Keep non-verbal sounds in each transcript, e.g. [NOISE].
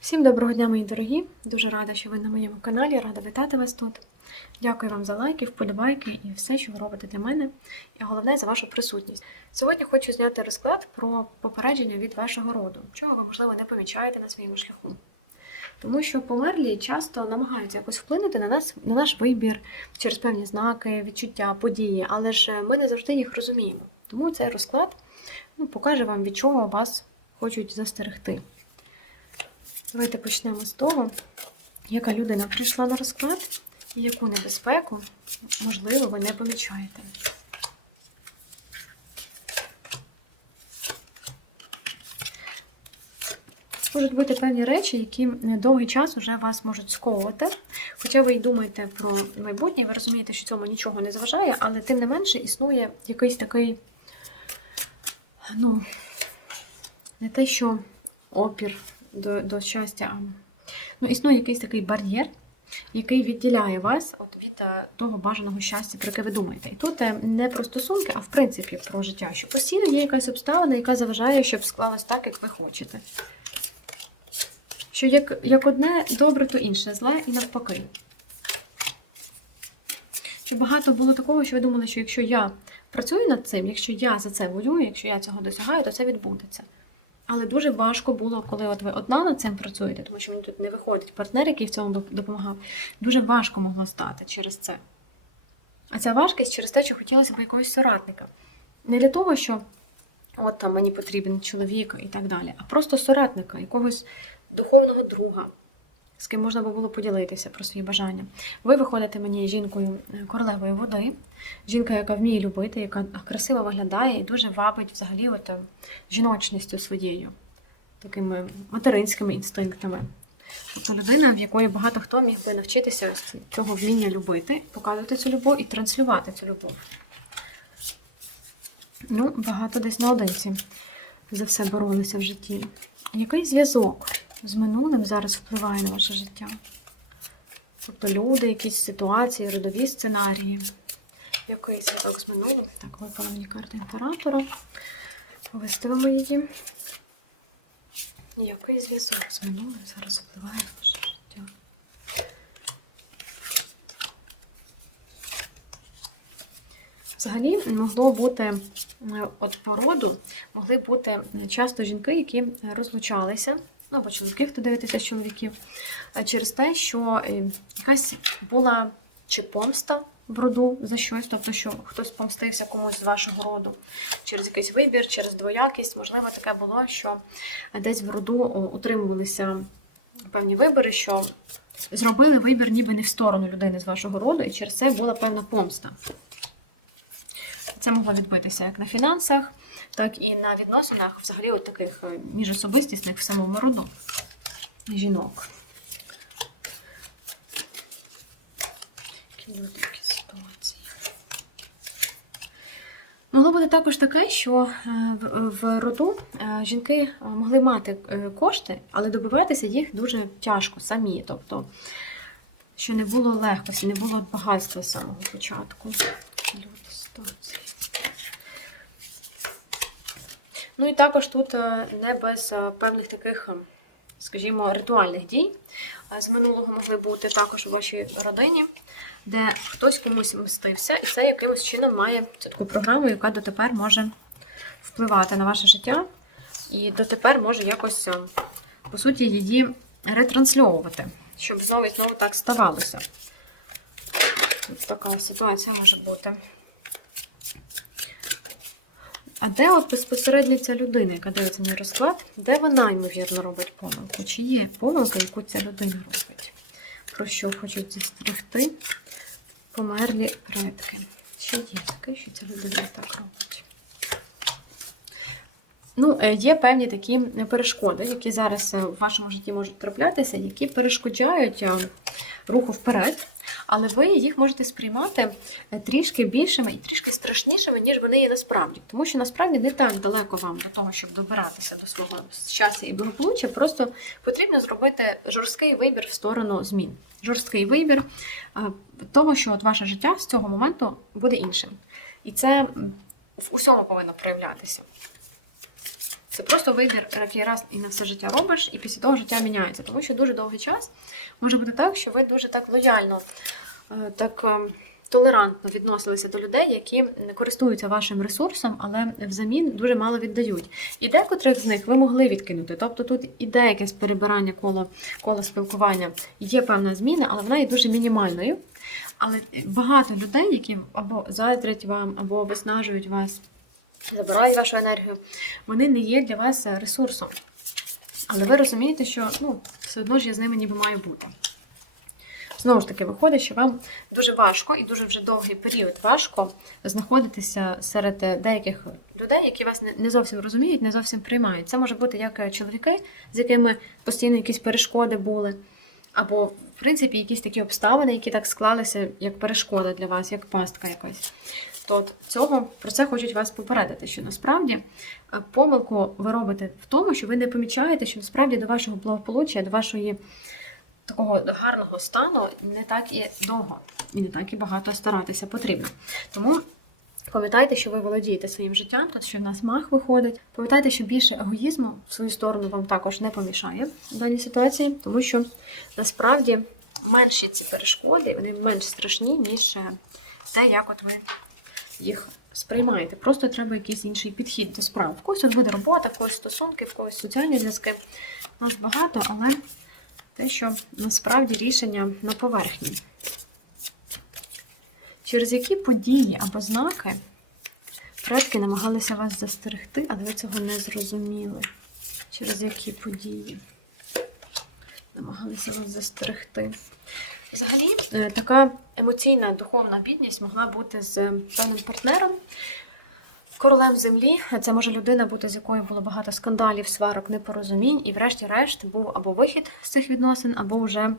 Всім доброго дня, мої дорогі! Дуже рада, що ви на моєму каналі, рада вітати вас тут. Дякую вам за лайки, вподобайки і все, що ви робите для мене, і головне за вашу присутність. Сьогодні хочу зняти розклад про попередження від вашого роду, чого ви, можливо, не помічаєте на своєму шляху. Тому що померлі часто намагаються якось вплинути на нас, на наш вибір через певні знаки, відчуття, події, але ж ми не завжди їх розуміємо. Тому цей розклад ну, покаже вам, від чого вас хочуть застерегти. Давайте почнемо з того, яка людина прийшла на розклад і яку небезпеку, можливо, ви не помічаєте. Можуть бути певні речі, які довгий час вже вас можуть сковувати. Хоча ви й думаєте про майбутнє, ви розумієте, що цьому нічого не заважає, але тим не менше існує якийсь такий, ну, не те, що опір до, до щастя. Ну, існує якийсь такий бар'єр, який відділяє вас от від е, того бажаного щастя, про яке ви думаєте. І тут е, не про стосунки, а в принципі про життя. Що постійно є якась обставина, яка заважає, щоб склалось так, як ви хочете. Що як, як одне добре, то інше зле і навпаки. Що багато було такого, що ви думали, що якщо я працюю над цим, якщо я за це воюю, якщо я цього досягаю, то це відбудеться. Але дуже важко було, коли от ви одна над цим працюєте, тому що мені тут не виходить партнер, який в цьому допомагав. Дуже важко могло стати через це. А ця важкість через те, що хотілося б якогось соратника. Не для того, що от там мені потрібен чоловік і так далі, а просто соратника, якогось духовного друга, з ким можна було поділитися про свої бажання. Ви виходите мені жінкою е, королевою води, жінка, яка вміє любити, яка красиво виглядає і дуже вабить взагалі от, е, жіночністю своєю, такими материнськими інстинктами. Тобто людина, в якої багато хто міг би навчитися цього вміння любити, показувати цю любов і транслювати цю любов. Ну, багато десь наодинці за все боролися в житті. Який зв'язок з минулим зараз впливає на ваше життя? Тобто люди, якісь ситуації, родові сценарії. Який зв'язок з минулим? Так, випала мені карта імператора. Виставимо її. Який зв'язок з минулим зараз впливає на ваше життя? Взагалі могло бути е, от породу, могли бути часто жінки, які розлучалися, ну або чоловіки, хто дивитися з чоловіків, е, через те, що е, якась була чи помста в роду за щось, тобто, що хтось помстився комусь з вашого роду через якийсь вибір, через двоякість. Можливо, таке було, що десь в роду утримувалися певні вибори, що зробили вибір ніби не в сторону людини з вашого роду, і через це була певна помста. Це могло відбитися як на фінансах, так і на відносинах, взагалі, от таких е, міжособистісних в самому роду жінок. Люди, ситуації. Могло бути також таке, що е, в- роду е, жінки могли мати кошти, але добиватися їх дуже тяжко самі. Тобто, що не було легкості, не було багатства з самого початку. Люди, ситуації. Ну і також тут е, не без е, певних таких, е, скажімо, ритуальних дій з минулого могли бути також у вашій родині, де хтось комусь мстився, і це якимось чином має таку програму, яка дотепер може впливати на ваше життя, і дотепер може якось, по суті, її ретрансльовувати, щоб знову і знову так ставалося. Тут така ситуація може бути. А де от безпосередньо ця людина, яка дивиться на розклад, де вона, ймовірно, робить помилку? Чи є помилка, яку ця людина робить? Про що хочуть застерегти померлі предки? Чи є таке, що ця людина так робить? Ну, е, є певні такі перешкоди, які зараз е, в вашому житті можуть траплятися, які перешкоджають е, руху вперед, але ви їх можете сприймати е, трішки більшими і трішки страшнішими, ніж вони є насправді. Тому що насправді не так далеко вам до того, щоб добиратися до свого щастя і благополуччя. Просто потрібно зробити жорсткий вибір в сторону змін. Жорсткий вибір е, того, що от ваше життя з цього моменту буде іншим. І це в усьому повинно проявлятися. Це просто вибір, який раз і на все життя робиш, і після того життя міняється. Тому що дуже довгий час може бути так, що ви дуже так лояльно, е, так е, толерантно відносилися до людей, які не користуються вашим ресурсом, але взамін дуже мало віддають. І декотрих з них ви могли відкинути. Тобто тут іде якесь перебирання коло, коло спілкування, є певна зміна, але вона є дуже мінімальною. Але багато людей, які або заздрять вам, або виснажують вас, забирають вашу енергію, вони не є для вас ресурсом. Але ви розумієте, що ну, все одно ж я з ними ніби маю бути. Знову ж таки, виходить, що вам дуже важко і дуже вже довгий період важко знаходитися серед деяких людей, які вас не- не зовсім розуміють, не зовсім приймають. Це може бути як е, чоловіки, з якими постійно якісь перешкоди були, або, в принципі, якісь такі обставини, які так склалися як перешкода для вас, як пастка якась. То цього про це хочуть вас попередити, що насправді е, помилку ви робите в тому, що ви не помічаєте, що насправді до вашого благополуччя, до вашої такого гарного стану не так і довго і не так і багато старатися потрібно. Тому пам'ятайте, що ви володієте своїм життям, тут що в нас мах виходить. Пам'ятайте, що більше егоїзму в свою сторону вам також не помішає в даній ситуації, тому що насправді менші ці перешкоди, вони менш страшні, ніж е, те, як от ви їх сприймаєте. Просто треба якийсь інший підхід до справ. В когось буде робота, в когось стосунки, в когось соціальні зв'язки. Нас багато, але те, що насправді рішення на поверхні. Через які події або знаки предки намагалися вас застерегти, але ви цього не зрозуміли. Через які події намагалися вас застерегти. Взагалі, е, така емоційна духовна бідність могла бути з певним партнером, королем землі. Це може людина бути, з якою було багато скандалів, сварок, непорозумінь, і, врешті-решт, був або вихід з цих відносин, або вже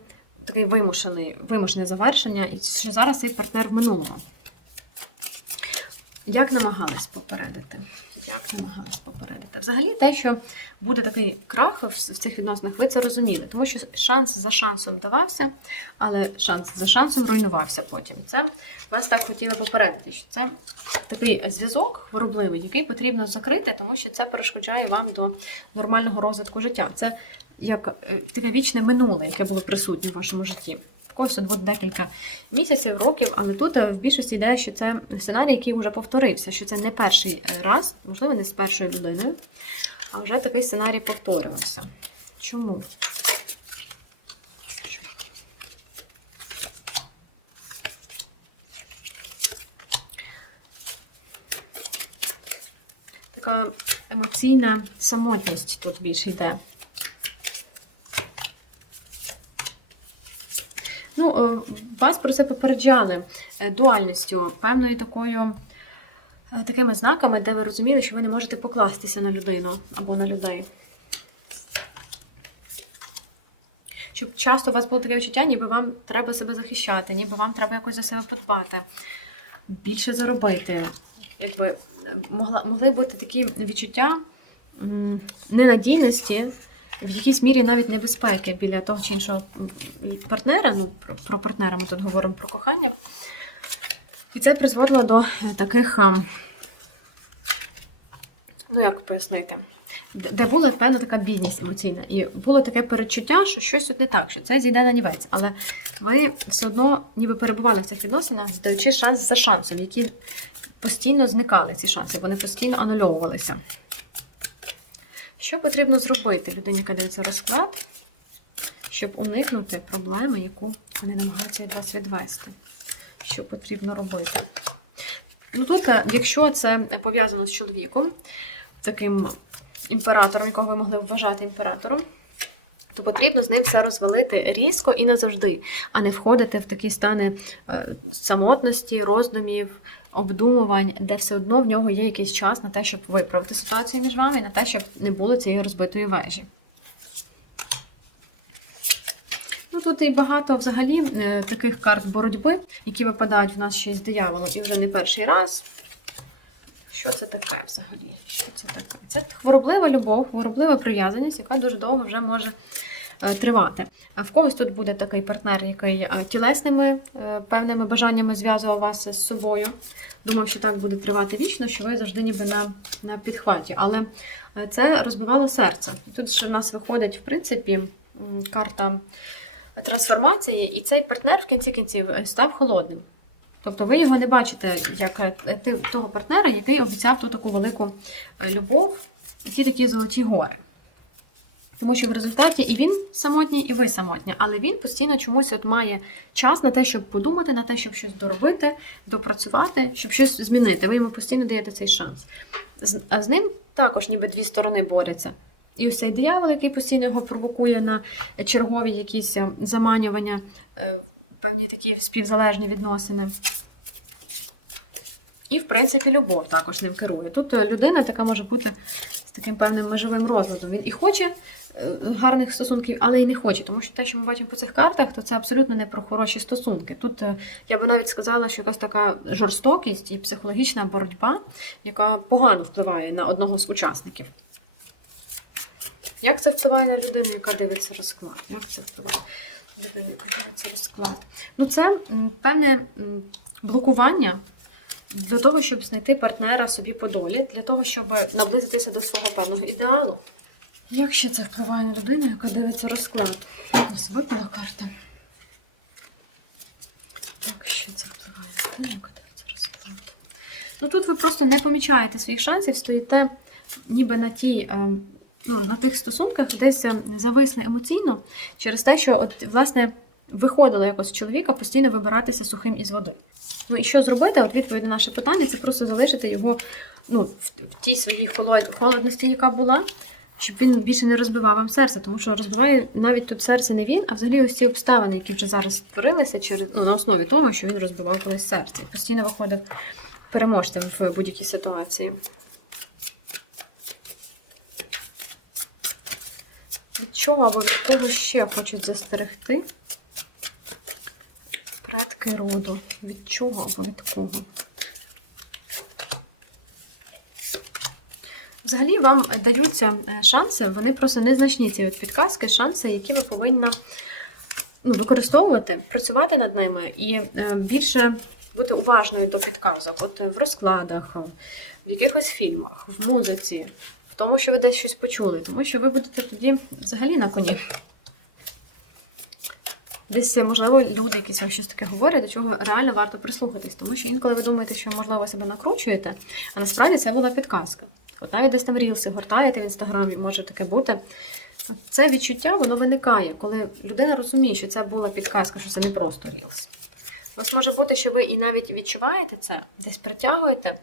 такий вимушений, вимушене завершення, і що зараз цей партнер в минулому. Як намагались попередити? Як намагались попередити? Взагалі, те, що буде такий крах в цих відносинах, ви це розуміли, тому що шанс за шансом давався, але шанс за шансом руйнувався потім. Це вас так хотіли попередити, що це такий зв'язок хворобливий, який потрібно закрити, тому що це перешкоджає вам до нормального розвитку життя. Це як таке вічне минуле, яке було присутнє в вашому житті. От буде декілька місяців, років, але тут е, в більшості йде, що це сценарій, який вже повторився, що це не перший е, раз, можливо, не з першою людиною, а вже такий сценарій повторювався. Чому? Така емоційна самотність тут більше йде. Ну, е, вас про це попереджали е, дуальністю, певною такою, е, такими знаками, де ви розуміли, що ви не можете покластися на людину або на людей. Щоб часто у вас було таке відчуття, ніби вам треба себе захищати, ніби вам треба якось за себе подбати, більше заробити. Якби могла, могли бути такі відчуття ненадійності, в якійсь мірі навіть небезпеки біля того чи іншого партнера. Ну, про, партнера ми тут говоримо про кохання. І це призводило до е, таких, ну як пояснити, де була певна така бідність емоційна. І було таке передчуття, що щось тут не так, що це зійде на нівець. Але ви все одно ніби перебували в цих відносинах, здаючи шанс за шансом, які постійно зникали ці шанси, вони постійно анульовувалися. Що потрібно зробити людині, яка дивиться розклад, щоб уникнути проблеми, яку вони намагаються від вас відвести? Що потрібно робити? Ну тут, е, якщо це пов'язано з чоловіком, таким імператором, якого ви могли вважати імператором, то потрібно з ним все розвалити різко і назавжди, а не входити в такі стани е, самотності, роздумів, обдумувань, де все одно в нього є якийсь час на те, щоб виправити ситуацію між вами, і на те, щоб не було цієї розбитої вежі. Ну, тут і багато взагалі е, таких карт боротьби, які випадають в нас ще з дияволом, і вже не перший раз. Що це таке взагалі? Що це таке? Це хвороблива любов, хвороблива прив'язаність, яка дуже довго вже може тривати. А в когось тут буде такий партнер, який е, тілесними е, певними бажаннями зв'язував вас з собою. Думав, що так буде тривати вічно, що ви завжди ніби на, на підхваті. Але е, це розбивало серце. Тут ще в нас виходить, в принципі, карта трансформації, і цей партнер в кінці кінців е, став холодним. Тобто ви його не бачите як е, того партнера, який обіцяв ту таку велику е, любов, ті такі золоті гори. Тому що в результаті і він самотній, і ви самотні, але він постійно чомусь от має час на те, щоб подумати, на те, щоб щось доробити, допрацювати, щоб щось змінити. Ви йому постійно даєте цей шанс. А з ним також ніби дві сторони борються. І ось цей диявол, який постійно його провокує на чергові якісь е, заманювання, е, певні такі співзалежні відносини. І, в принципі, любов також ним керує. Тут е, людина така може бути з таким певним межовим розладом. Він і хоче гарних стосунків, але й не хоче. Тому що те, що ми бачимо по цих картах, то це абсолютно не про хороші стосунки. Тут е, я би навіть сказала, що якась така жорстокість і психологічна боротьба, яка погано впливає на одного з учасників. Як це впливає на людину, яка дивиться розклад? Як це впливає на розклад? Ну, це певне блокування для того, щоб знайти партнера собі по долі, для того, щоб наблизитися до свого певного ідеалу. Як ще це впливає на людину, яка дивиться розклад? Ось випала карта. Як ще це впливає на людину, яка дивиться розклад? Ну тут ви просто не помічаєте своїх шансів, стоїте ніби на тій. е, Ну, на тих стосунках десь зависли емоційно через те, що от, власне виходило якось чоловіка постійно вибиратися сухим із води. Ну і що зробити? От відповідь на наше питання це просто залишити його ну, в, в тій своїй холодності, яка була, щоб він більше не розбивав вам серце, тому що розбиває навіть тут серце не він, а взагалі ось ці обставини, які вже зараз створилися через ну, на основі того, що він розбивав колись серце. Постійно виходив переможцем в будь-якій ситуації. Від чого або від кого ще хочуть застерегти? Предки роду. Від чого або від кого? Взагалі вам даються е, шанси, вони просто незначні ці от підказки, шанси, які ви повинні ну, використовувати, працювати над ними і е, більше бути уважною до підказок. От в розкладах, в якихось фільмах, в музиці, в тому, що ви десь щось почули, тому що ви будете тоді взагалі на коні. Десь, можливо, люди якісь щось таке говорять, до чого реально варто прислухатись, тому що інколи ви думаєте, що, можливо, ви себе накручуєте, а насправді це була підказка. От навіть десь там рілси гортаєте в інстаграмі, може таке бути. Це відчуття, воно виникає, коли людина розуміє, що це була підказка, що це не просто рілс. Вас може бути, що ви і навіть відчуваєте це, десь притягуєте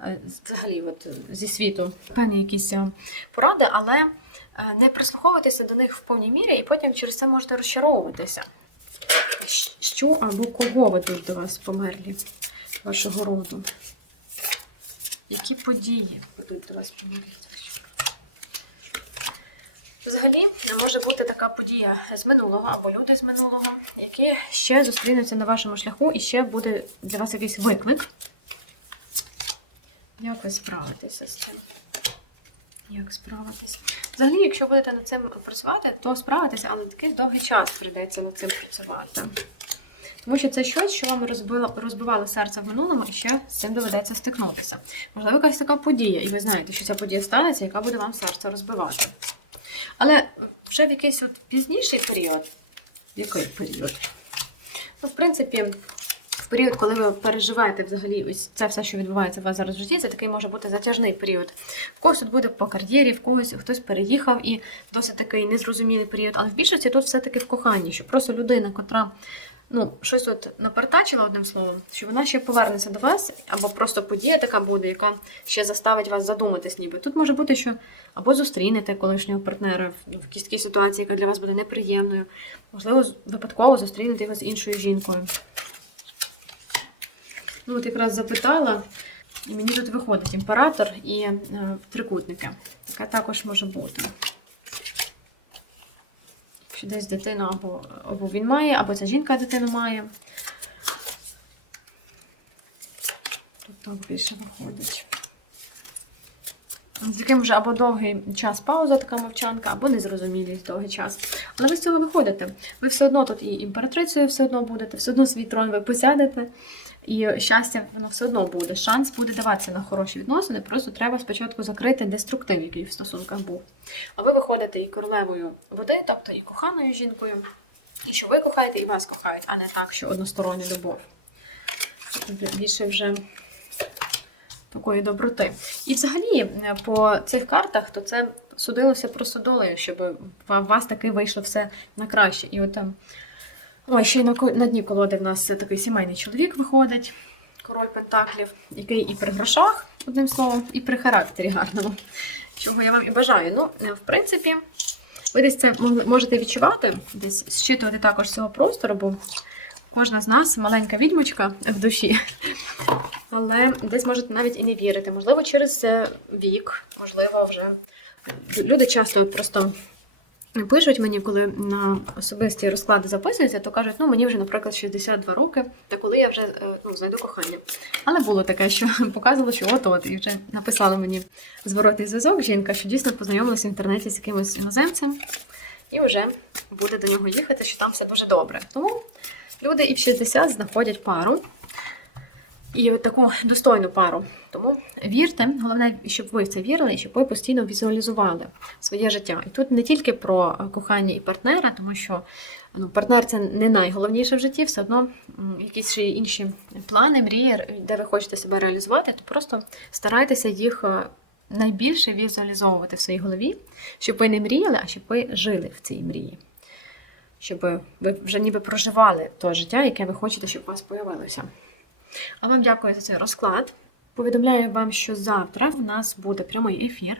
е, взагалі от, зі світу певні якісь е, поради, але е, не прислуховуйтеся до них в повній мірі, і потім через це можете розчаровуватися. Що або кого ведуть до вас померлі вашого роду? Які події ведуть до вас померлі? Взагалі може бути така подія з минулого або люди з минулого, які ще зустрінуться на вашому шляху і ще буде для вас якийсь виклик. Як ви справитеся з цим? Як справитись? Взагалі, якщо будете над цим працювати, то справитеся, але такий довгий час прийдеться над цим працювати. Тому що це щось, що вам розбило, розбивало серце в минулому, і ще з цим доведеться стикнутися. Можливо, якась така подія, і ви знаєте, що ця подія станеться, яка буде вам серце розбивати. Але вже в якийсь от пізніший період. Який період? Ну, в принципі, в період, коли ви переживаєте взагалі ось це все, що відбувається у вас зараз в житті, це такий може бути затяжний період. В когось тут буде по кар'єрі, в когось хтось переїхав і досить такий незрозумілий період. Але в більшості тут все-таки в коханні, що просто людина, котра ну, щось от напертачила одним словом, що вона ще повернеться до вас, або просто подія така буде, яка ще заставить вас задуматись, ніби. Тут може бути, що або зустрінете колишнього партнера в якійсь такій ситуації, яка для вас буде неприємною. Можливо, випадково зустрінете його з іншою жінкою. Ну, от якраз запитала, і мені тут виходить імператор і е, трикутники. Така також може бути. Десь дитина або, або він має, або ця жінка дитину має. Тут так більше виходить. З яким вже або довгий час пауза, така мовчанка, або незрозумілість довгий час. Але ви з цього виходите. Ви все одно тут і імператрицею все одно будете, все одно свій трон ви посядете. І щастя, воно все одно буде. Шанс буде даватися на хороші відносини. Просто треба спочатку закрити деструктив, який в стосунках був. А ви виходите і королевою води, тобто і коханою жінкою, і що ви кохаєте, і вас кохають, а не так, що одностороння любов. Більше вже такої доброти. І взагалі, е, по цих картах, то це судилося просто долею, щоб в вас таки вийшло все на краще. І от там. Ой, ще й на, на дні колоди в нас такий сімейний чоловік виходить, король Пентаклів, який і при грошах, одним словом, і при характері гарному. Чого я вам і бажаю. Ну, е, в принципі, ви десь це можете відчувати, десь зчитувати також цього простору, бо кожна з нас маленька відьмочка в душі. Але десь можете навіть і не вірити. Можливо, через е, вік, можливо, вже люди часто просто пишуть мені, коли на особисті розклади записуються, то кажуть, ну мені вже, наприклад, 62 роки, та коли я вже е, ну, знайду кохання. Але було таке, що [LAUGHS] показувало, що от-от, і вже написала мені зворотний зв'язок жінка, що дійсно познайомилася в інтернеті з якимось іноземцем, і вже буде до нього їхати, що там все дуже добре. Тому люди і в 60 знаходять пару. І таку достойну пару. Тому вірте, головне, щоб ви в це вірили, і щоб ви постійно візуалізували своє життя. І тут не тільки про е, кохання і партнера, тому що ну, партнер це не найголовніше в житті, все одно якісь інші плани, мрії, де ви хочете себе реалізувати, то просто старайтеся їх е, найбільше візуалізовувати в своїй голові, щоб ви не мріяли, а щоб ви жили в цій мрії. Щоб ви вже ніби проживали те життя, яке ви хочете, щоб у вас появилося. А вам дякую за цей розклад. Повідомляю вам, що завтра в нас буде прямий ефір.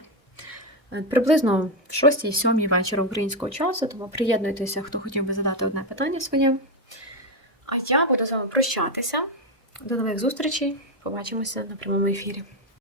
Е, Приблизно в 6-7 вечора українського часу, тому приєднуйтеся, хто хотів би задати одне питання своє. А я буду з вами прощатися. До нових зустрічей. Побачимося на прямому ефірі.